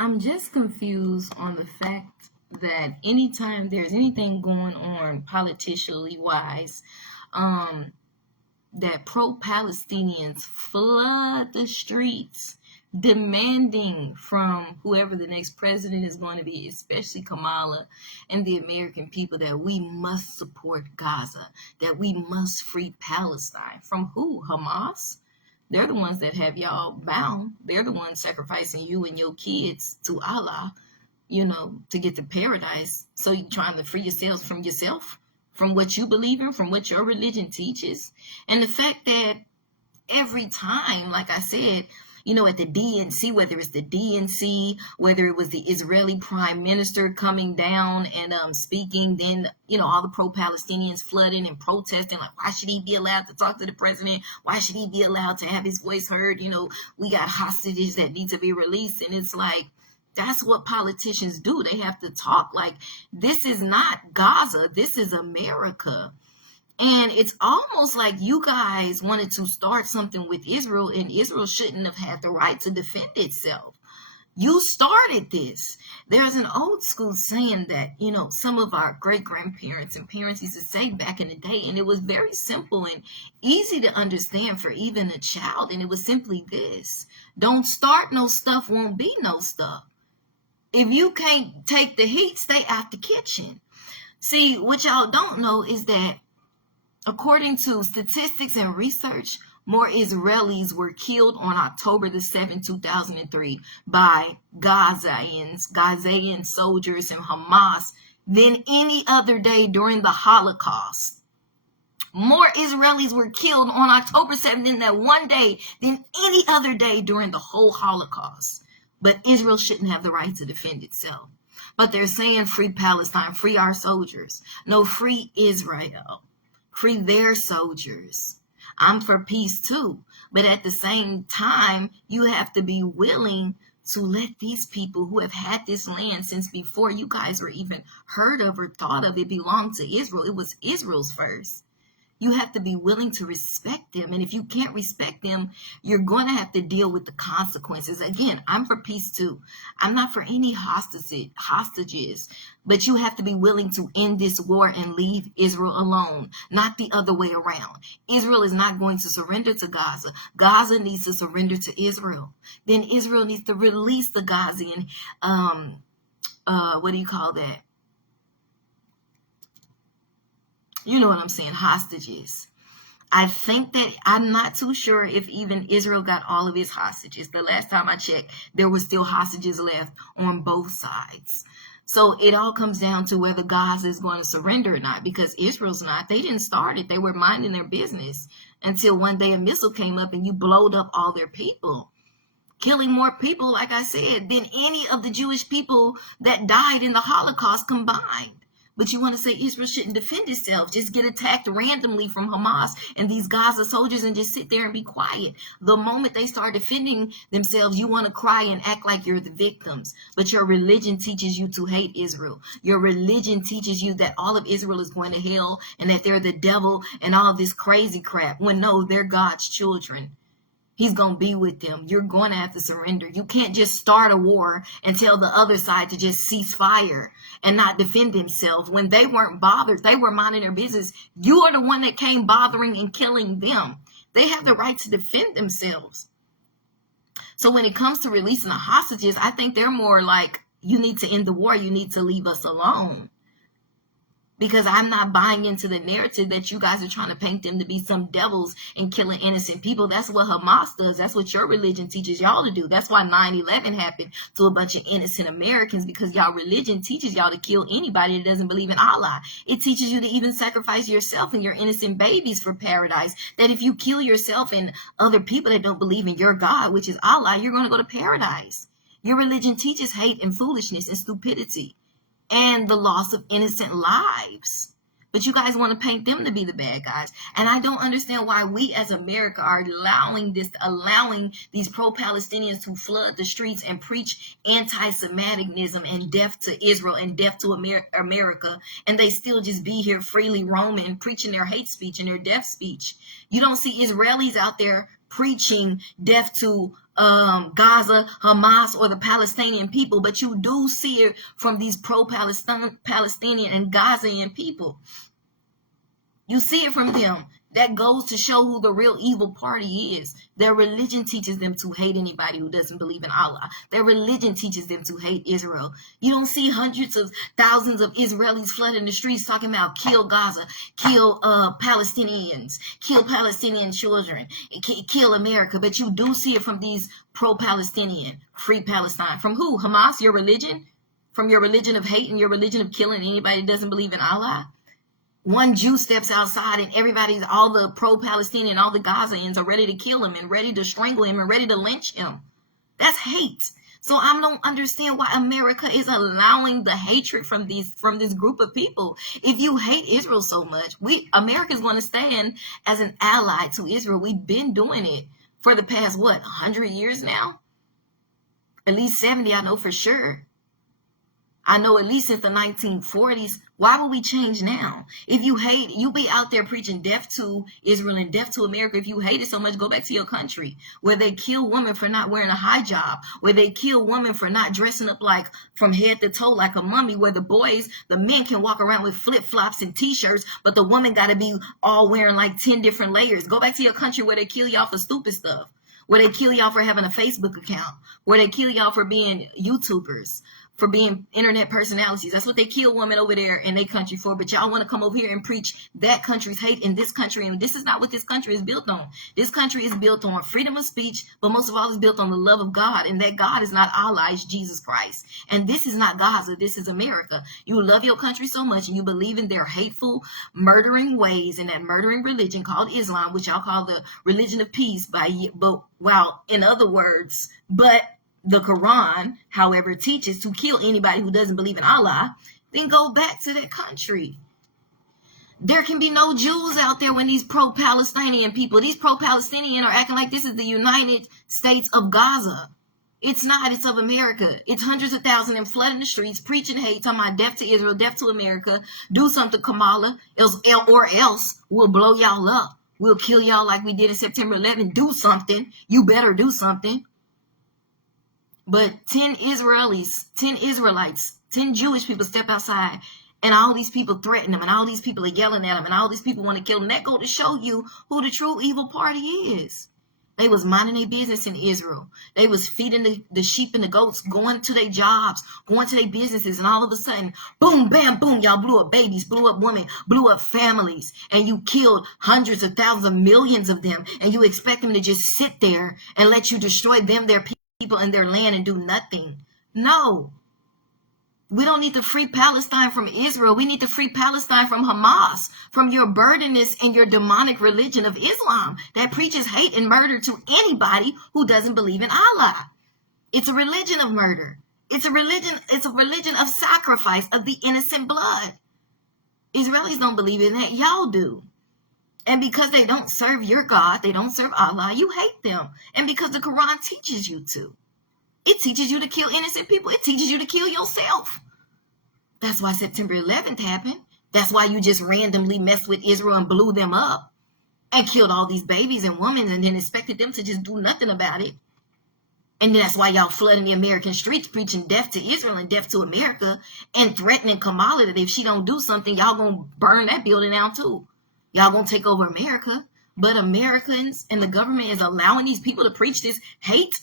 I'm just confused on the fact that anytime there's anything going on politically wise, um, that pro-Palestinians flood the streets demanding from whoever the next president is going to be, especially Kamala and the American people, that we must support Gaza, that we must free Palestine. From who? Hamas? They're the ones that have y'all bound. They're the ones sacrificing you and your kids to Allah, to get to paradise. So you're trying to free yourself, from what you believe in, from what your religion teaches. And the fact that every time, like I said, at the DNC, whether it's the DNC, whether it was the Israeli prime minister coming down and speaking, then, all the pro-Palestinians flooding and protesting, like, why should he be allowed to talk to the president? Why should he be allowed to have his voice heard? We got hostages that need to be released. And it's like, that's what politicians do. They have to talk like, this is not Gaza. This is America. And it's almost like you guys wanted to start something with Israel, and Israel shouldn't have had the right to defend itself. You started this. There's an old school saying that, some of our great-grandparents and parents used to say back in the day, and it was very simple and easy to understand for even a child. And it was simply this: don't start no stuff, won't be no stuff. If you can't take the heat, stay out the kitchen. See, what y'all don't know is that according to statistics and research, more Israelis were killed on October the 7th, 2003 by Gazan soldiers and Hamas than any other day during the Holocaust. More Israelis were killed on October 7th in that one day than any other day during the whole Holocaust. But Israel shouldn't have the right to defend itself. But they're saying free Palestine, free our soldiers. No, free Israel. Free their soldiers. I'm for peace too. But at the same time, you have to be willing to let these people who have had this land since before you guys were even heard of or thought of, it belonged to Israel. It was Israel's first. You have to be willing to respect them. And if you can't respect them, you're going to have to deal with the consequences. Again, I'm for peace too. I'm not for any hostages. But you have to be willing to end this war and leave Israel alone, not the other way around. Israel is not going to surrender to Gaza. Gaza needs to surrender to Israel. Then Israel needs to release the Gazan, what do you call that? You know what I'm saying, hostages. I think that I'm not too sure if even Israel got all of its hostages. The last time I checked, there were still hostages left on both sides. So it all comes down to whether Gaza is going to surrender or not, because Israel's not. They didn't start it. They were minding their business until one day a missile came up and you blowed up all their people, killing more people, like I said, than any of the Jewish people that died in the Holocaust combined. But you want to say Israel shouldn't defend itself, just get attacked randomly from Hamas and these Gaza soldiers and just sit there and be quiet. The moment they start defending themselves, you want to cry and act like you're the victims. But your religion teaches you to hate Israel. Your religion teaches you that all of Israel is going to hell and that they're the devil and all this crazy crap, when no, they're God's children. He's going to be with them. You're going to have to surrender. You can't just start a war and tell the other side to just cease fire and not defend themselves when they weren't bothered. They were minding their business. You are the one that came bothering and killing them. They have the right to defend themselves. So when it comes to releasing the hostages, I think they're more like, you need to end the war. You need to leave us alone. Because I'm not buying into the narrative that you guys are trying to paint them to be some devils and killing innocent people. That's what Hamas does. That's what your religion teaches y'all to do. That's why 9/11 happened to a bunch of innocent Americans, because y'all religion teaches y'all to kill anybody that doesn't believe in Allah. It teaches you to even sacrifice yourself and your innocent babies for paradise. That if you kill yourself and other people that don't believe in your God, which is Allah, you're going to go to paradise. Your religion teaches hate and foolishness and stupidity and the loss of innocent lives. But you guys want to paint them to be the bad guys. And I don't understand why we as America are allowing these pro-Palestinians to flood the streets and preach anti-Semitism and death to Israel and death to America. And they still just be here freely roaming, preaching their hate speech and their death speech. You don't see Israelis out there preaching death to Gaza, Hamas, or the Palestinian people, but you do see it from these pro-Palestinian and Gazan people. You see it from them. That goes to show who the real evil party is. Their religion teaches them to hate anybody who doesn't believe in Allah. Their religion teaches them to hate Israel. You don't see hundreds of thousands of Israelis flooding the streets talking about kill Gaza, kill Palestinians, kill Palestinian children, kill America. But you do see it from these pro-Palestinian, free Palestine. From who? Hamas, your religion? From your religion of hate and your religion of killing anybody that doesn't believe in Allah? One Jew steps outside and everybody's, all the pro-Palestinian, all the Gazans are ready to kill him and ready to strangle him and ready to lynch him. That's hate. So I don't understand why America is allowing the hatred from this group of people. If you hate Israel so much, America is going to stand as an ally to Israel. We've been doing it for the past, 100 years now? At least 70, I know for sure. I know at least since the 1940s. Why would we change now? If you hate, you be out there preaching death to Israel and death to America. If you hate it so much, go back to your country where they kill women for not wearing a hijab, where they kill women for not dressing up like from head to toe like a mummy, where the men can walk around with flip-flops and t-shirts, but the woman got to be all wearing like 10 different layers. Go back to your country where they kill y'all for stupid stuff, where they kill y'all for having a Facebook account, where they kill y'all for being YouTubers, for being internet personalities. That's what they kill women over there in their country for. But y'all want to come over here and preach that country's hate in this country. And this is not what this country is built on. This country is built on freedom of speech, but most of all, it's built on the love of God. And that God is not Allah, it's Jesus Christ. And this is not Gaza, this is America. You love your country so much and you believe in their hateful, murdering ways and that murdering religion called Islam, which y'all call the religion of peace, in other words, but the Quran, however, teaches to kill anybody who doesn't believe in Allah, then go back to that country. There can be no Jews out there when these pro-Palestinian people, these pro-Palestinian are acting like this is the United States of Gaza. It's not, it's of America. It's hundreds of thousands and flooding the streets, preaching hate, talking about death to Israel, death to America. Do something, Kamala, or else we'll blow y'all up. We'll kill y'all like we did in September 11th. Do something. You better do something. But 10 Israelites, 10 Jewish people step outside and all these people threaten them and all these people are yelling at them and all these people want to kill them. That go to show you who the true evil party is. They was minding their business in Israel. They was feeding the sheep and the goats, going to their jobs, going to their businesses, and all of a sudden, boom, bam, boom, y'all blew up babies, blew up women, blew up families, and you killed hundreds of thousands of millions of them, and you expect them to just sit there and let you destroy them, their people and their land and do nothing. No. We don't need to free Palestine from Israel. We need to free Palestine from Hamas, from your burdenness and your demonic religion of Islam that preaches hate and murder to anybody who doesn't believe in Allah. It's a religion of murder. It's a religion of sacrifice of the innocent blood. Israelis don't believe in that. Y'all do. And because they don't serve your God, they don't serve Allah, you hate them. And because the Quran teaches you to. It teaches you to kill innocent people. It teaches you to kill yourself. That's why September 11th happened. That's why you just randomly messed with Israel and blew them up and killed all these babies and women and then expected them to just do nothing about it. And that's why y'all flooding the American streets preaching death to Israel and death to America and threatening Kamala that if she don't do something, y'all going to burn that building down too. Y'all going to take over America. But Americans and the government is allowing these people to preach this hate.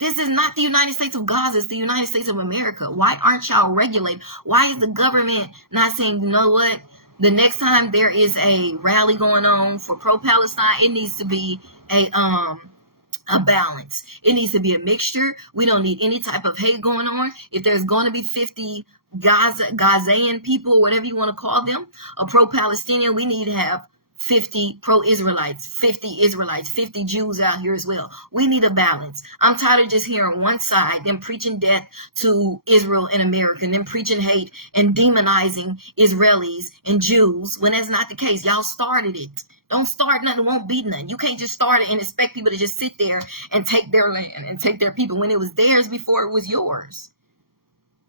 This is not the United States of Gaza. It's the United States of America. Why aren't y'all regulated? Why is the government not saying, you know what? The next time there is a rally going on for pro-Palestine, it needs to be a balance. It needs to be a mixture. We don't need any type of hate going on. If there's going to be 50 Gazan people, or whatever you want to call them, a pro-Palestinian, we need to have 50 pro-Israelites, 50 Jews out here as well. We need a balance. I'm tired of just hearing one side, them preaching death to Israel and America, and them preaching hate and demonizing Israelis and Jews, when that's not the case. Y'all started it. Don't start nothing, won't be nothing. You can't just start it and expect people to just sit there and take their land and take their people when it was theirs before it was yours.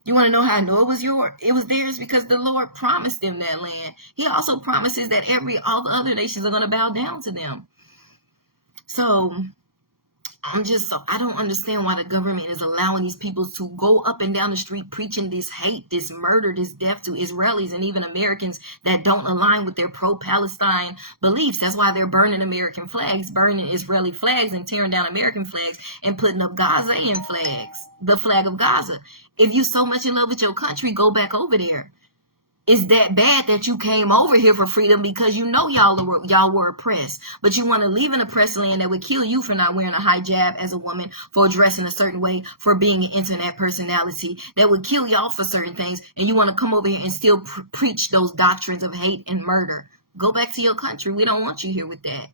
You want to know how I know it was yours? It was theirs because the Lord promised them that land. He also promises that all the other nations are going to bow down to them. So I don't understand why the government is allowing these people to go up and down the street preaching this hate, this murder, this death to Israelis and even Americans that don't align with their pro-Palestine beliefs. That's why they're burning American flags, burning Israeli flags, and tearing down American flags and putting up Gazan flags, the flag of Gaza. If you so much in love with your country, go back over there. It's that bad that you came over here for freedom because you know y'all were oppressed, but you want to leave an oppressed land that would kill you for not wearing a hijab as a woman, for dressing a certain way, for being an internet personality, that would kill y'all for certain things, and you want to come over here and still preach those doctrines of hate and murder. Go back to your country. We don't want you here with that.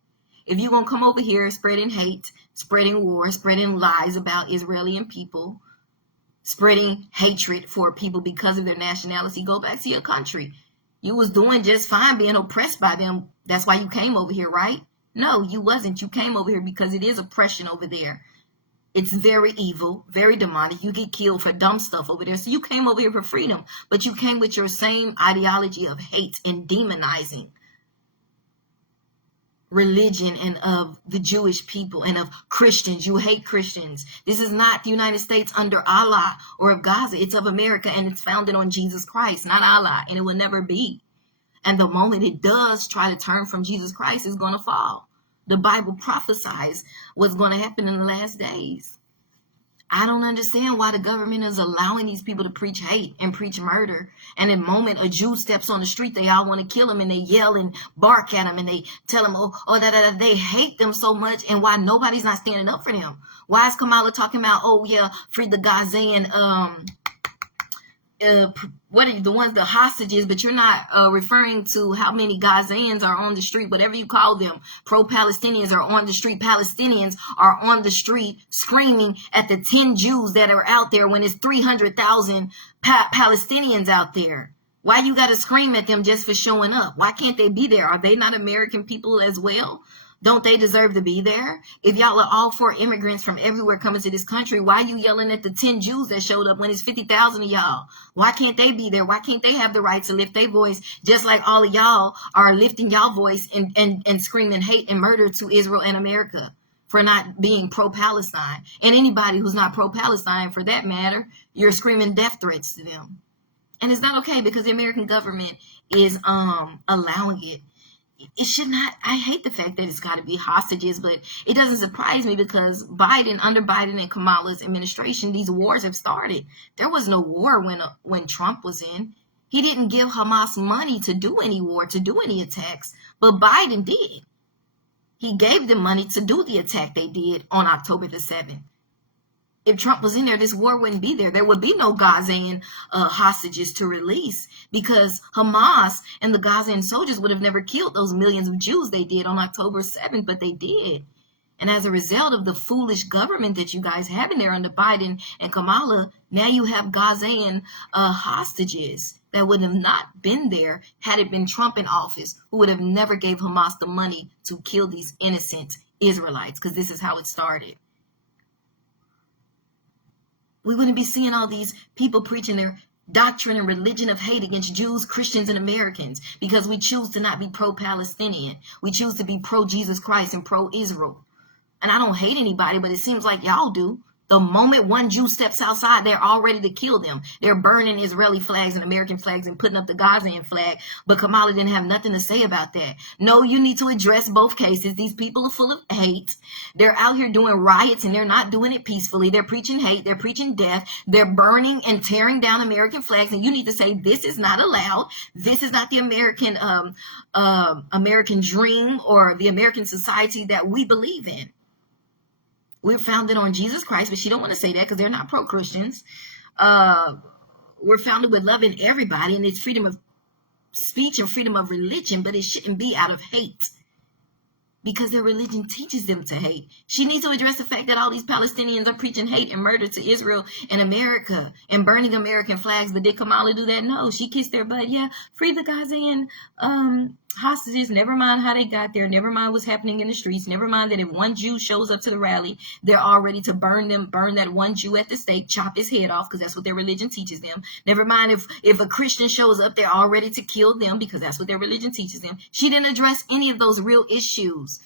If you're going to come over here spreading hate, spreading war, spreading lies about Israeli people, spreading hatred for people because of their nationality, go back to your country. You was doing just fine being oppressed by them. That's why you came over here, right? No, you wasn't. You came over here because it is oppression over there. It's very evil, very demonic. You get killed for dumb stuff over there. So you came over here for freedom, but you came with your same ideology of hate and demonizing religion and of the Jewish people and of Christians. You hate Christians. This is not the United States under Allah or of Gaza. It's of America, and it's founded on Jesus Christ, not Allah, and it will never be. And the moment it does try to turn from Jesus Christ, it's going to fall. The Bible prophesies what's going to happen in the last days. I don't understand why the government is allowing these people to preach hate and preach murder. And the moment a Jew steps on the street, they all want to kill him, and they yell and bark at him, and they tell him, they hate them so much, and why nobody's not standing up for them. Why is Kamala talking about, free the Gazan, what are the ones, the hostages, but you're not referring to how many Gazans are on the street, whatever you call them. Pro-Palestinians are on the street. Palestinians are on the street screaming at the 10 Jews that are out there when it's 300,000 Palestinians out there. Why you got to scream at them just for showing up? Why can't they be there? Are they not American people as well? Don't they deserve to be there? If y'all are all for immigrants from everywhere coming to this country, why are you yelling at the 10 Jews that showed up when it's 50,000 of y'all? Why can't they be there? Why can't they have the right to lift their voice just like all of y'all are lifting y'all voice and screaming hate and murder to Israel and America for not being pro-Palestine? And anybody who's not pro-Palestine, for that matter, you're screaming death threats to them. And it's not okay because the American government is allowing it. It should not. I hate the fact that it's got to be hostages, but it doesn't surprise me because under Biden and Kamala's administration, these wars have started. There was no war when Trump was in. He didn't give Hamas money to do any war, to do any attacks, but Biden did. He gave them money to do the attack they did on October the 7th. If Trump was in there, this war wouldn't be there. There would be no Gazan hostages to release because Hamas and the Gazan soldiers would have never killed those millions of Jews they did on October 7th, but they did. And as a result of the foolish government that you guys have in there under Biden and Kamala, now you have Gazan hostages that would have not been there had it been Trump in office, who would have never gave Hamas the money to kill these innocent Israelites, because this is how it started. We wouldn't be seeing all these people preaching their doctrine and religion of hate against Jews, Christians, and Americans because we choose to not be pro-Palestinian. We choose to be pro-Jesus Christ and pro-Israel. And I don't hate anybody, but it seems like y'all do. The moment one Jew steps outside, they're all ready to kill them. They're burning Israeli flags and American flags and putting up the Gazan flag. But Kamala didn't have nothing to say about that. No, you need to address both cases. These people are full of hate. They're out here doing riots, and they're not doing it peacefully. They're preaching hate. They're preaching death. They're burning and tearing down American flags. And you need to say, this is not allowed. This is not the American dream or the American society that we believe in. We're founded on Jesus Christ, but she don't want to say that because they're not pro-Christians. We're founded with loving everybody, and it's freedom of speech and freedom of religion, but it shouldn't be out of hate because their religion teaches them to hate. She needs to address the fact that all these Palestinians are preaching hate and murder to Israel and America and burning American flags. But did Kamala do that? No, she kissed their butt. Yeah, free the Gazan hostages. Never mind how they got there. Never mind what's happening in the streets. Never mind that if one Jew shows up to the rally, they're all ready to burn that one Jew at the stake, chop his head off because that's what their religion teaches them. Never mind if a Christian shows up, they're all ready to kill them because that's what their religion teaches them. She didn't address any of those real issues.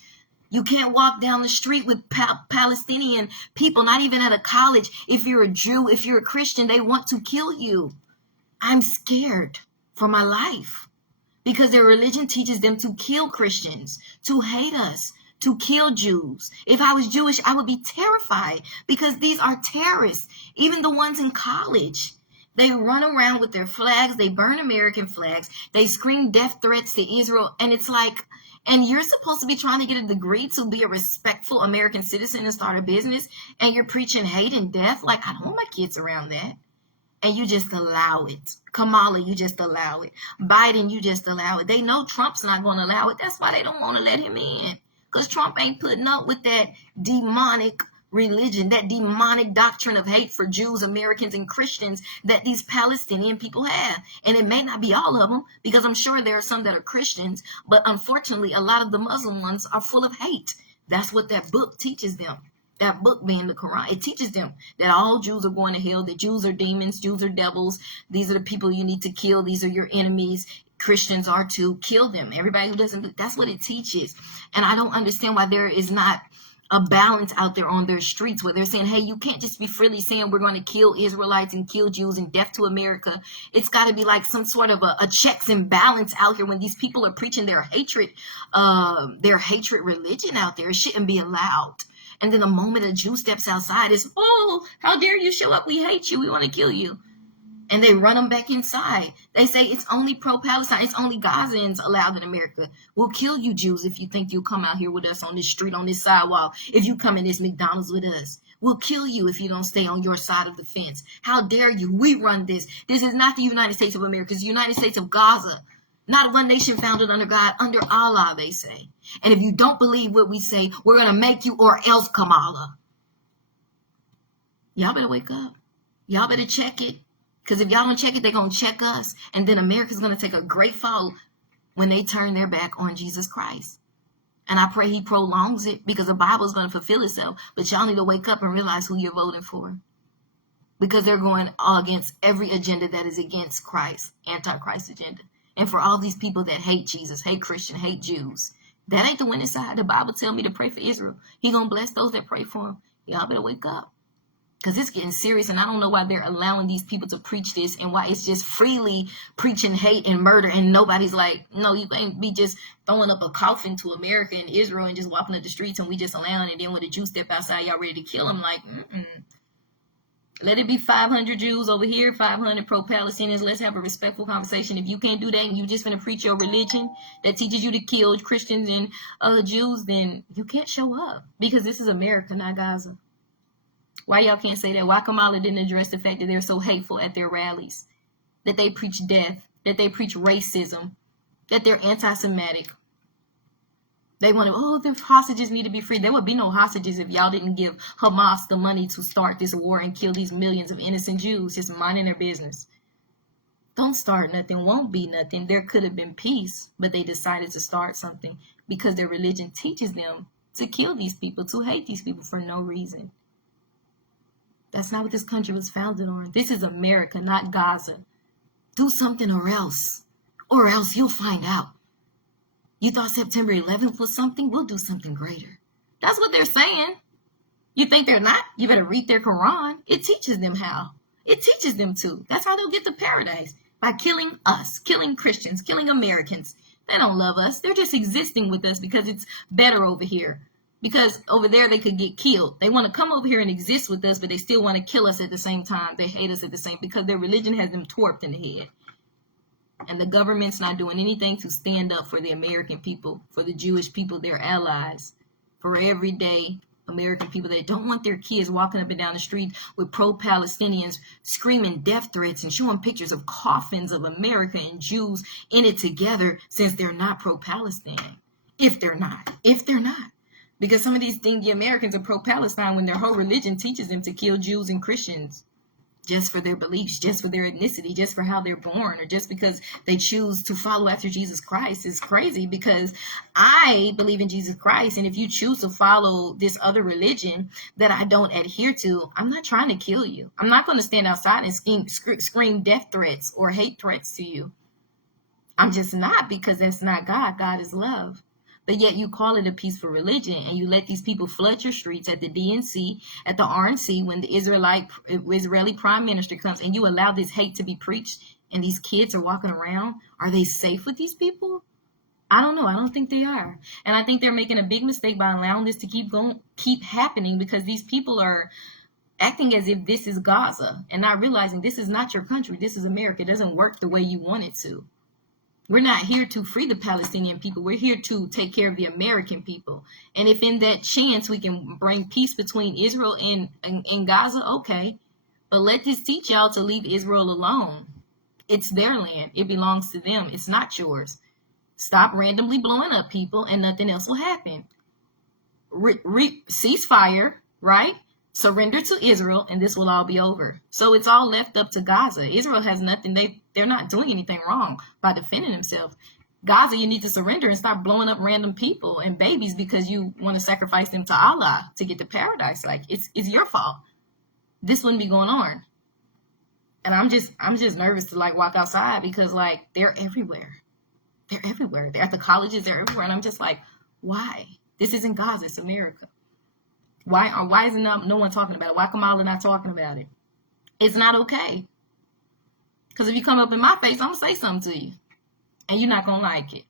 You can't walk down the street with Palestinian people, not even at a college. If you're a Jew, if you're a Christian, they want to kill you. I'm scared for my life because their religion teaches them to kill Christians, to hate us, to kill Jews. If I was Jewish, I would be terrified because these are terrorists, even the ones in college. They run around with their flags. They burn American flags. They scream death threats to Israel. And it's like, and you're supposed to be trying to get a degree to be a respectful American citizen and start a business. And you're preaching hate and death. Like, I don't want my kids around that. And you just allow it. Kamala, you just allow it. Biden, you just allow it. They know Trump's not going to allow it. That's why they don't want to let him in. Because Trump ain't putting up with that demonic religion, that demonic doctrine of hate for Jews, Americans, and Christians that these Palestinian people have. And it may not be all of them, because I'm sure there are some that are Christians, but unfortunately, a lot of the Muslim ones are full of hate. That's what that book teaches them. That book being the Quran, it teaches them that all Jews are going to hell, that Jews are demons, Jews are devils. These are the people you need to kill. These are your enemies. Christians are to kill them. Everybody who doesn't, that's what it teaches. And I don't understand why there is not a balance out there on their streets where they're saying, hey, you can't just be freely saying we're going to kill Israelites and kill Jews and death to America. It's got to be like some sort of a checks and balance out here when these people are preaching their hatred religion out there. It shouldn't be allowed. And then the moment a Jew steps outside, it's, oh, how dare you show up? We hate you. We want to kill you. And they run them back inside. They say it's only pro-Palestine. It's only Gazans allowed in America. We'll kill you, Jews, if you think you'll come out here with us on this street, on this sidewalk. If you come in this McDonald's with us, we'll kill you if you don't stay on your side of the fence. How dare you? We run this. This is not the United States of America. It's the United States of Gaza. Not one nation founded under God, under Allah, they say. And if you don't believe what we say, we're going to make you or else, Kamala. Y'all better wake up. Y'all better check it. Because if y'all don't check it, they're going to check us. And then America's going to take a great fall when they turn their back on Jesus Christ. And I pray he prolongs it because the Bible is going to fulfill itself. But y'all need to wake up and realize who you're voting for. Because they're going against every agenda that is against Christ, anti-Christ agenda. And for all these people that hate Jesus, hate Christian, hate Jews, that ain't the winning side. The Bible tell me to pray for Israel. He going to bless those that pray for him. Y'all better wake up. Because it's getting serious, and I don't know why they're allowing these people to preach this and why it's just freely preaching hate and murder, and nobody's like, no, you can't be just throwing up a coffin to America and Israel and just walking up the streets and we just allowing it. And then when the Jews step outside, y'all ready to kill them. Like, let it be 500 Jews over here, 500 pro-Palestinians. Let's have a respectful conversation. If you can't do that and you just going to preach your religion that teaches you to kill Christians and Jews, then you can't show up because this is America, not Gaza. Why y'all can't say that? Why Kamala didn't address the fact that they're so hateful at their rallies, that they preach death, that they preach racism, that they're anti-Semitic. They want to, the hostages need to be free. There would be no hostages if y'all didn't give Hamas the money to start this war and kill these millions of innocent Jews just minding their business. Don't start nothing, won't be nothing. There could have been peace, but they decided to start something because their religion teaches them to kill these people, to hate these people for no reason. That's not what this country was founded on. This is America, not Gaza. Do something or else you'll find out. You thought September 11th was something? We'll do something greater. That's what they're saying. You think they're not? You better read their Quran. It teaches them how. It teaches them to. That's how they'll get to paradise. By killing us, killing Christians, killing Americans. They don't love us. They're just existing with us because it's better over here. Because over there they could get killed. They want to come over here and exist with us, but they still want to kill us at the same time. They hate us at the same, because their religion has them torped in the head. And the government's not doing anything to stand up for the American people, for the Jewish people, their allies, for everyday American people that don't want their kids walking up and down the street with pro-Palestinians screaming death threats and showing pictures of coffins of America and Jews in it together, since they're not pro-Palestine. If they're not. Because some of these dingy Americans are pro-Palestine when their whole religion teaches them to kill Jews and Christians just for their beliefs, just for their ethnicity, just for how they're born, or just because they choose to follow after Jesus Christ. Is crazy, because I believe in Jesus Christ. And if you choose to follow this other religion that I don't adhere to, I'm not trying to kill you. I'm not going to stand outside and scream death threats or hate threats to you. I'm just not, because that's not God. God is love. but yet you call it a peaceful religion, and you let these people flood your streets at the DNC, at the RNC, when the Israeli prime minister comes, and you allow this hate to be preached, and these kids are walking around. Are they safe with these people? I don't know. I don't think they are. And I think they're making a big mistake by allowing this to keep happening, because these people are acting as if this is Gaza and not realizing this is not your country. This is America. It doesn't work the way you want it to. We're not here to free the Palestinian people. We're here to take care of the American people. And if in that chance we can bring peace between Israel and Gaza, okay. But let this teach y'all to leave Israel alone. It's their land. It belongs to them. It's not yours. Stop randomly blowing up people and nothing else will happen. Ceasefire, right? Surrender to Israel, and this will all be over. So it's all left up to Gaza. Israel has nothing. They're not doing anything wrong by defending themselves. Gaza, you need to surrender and stop blowing up random people and babies because you want to sacrifice them to Allah to get to paradise. Like, it's your fault. This wouldn't be going on. And I'm just nervous to like walk outside because like they're everywhere. They're everywhere. They're at the colleges. They're everywhere. And I'm just like, why? This isn't Gaza. It's America. Why is no one talking about it? Why Kamala not talking about it? It's not okay. Because if you come up in my face, I'm going to say something to you. And you're not going to like it.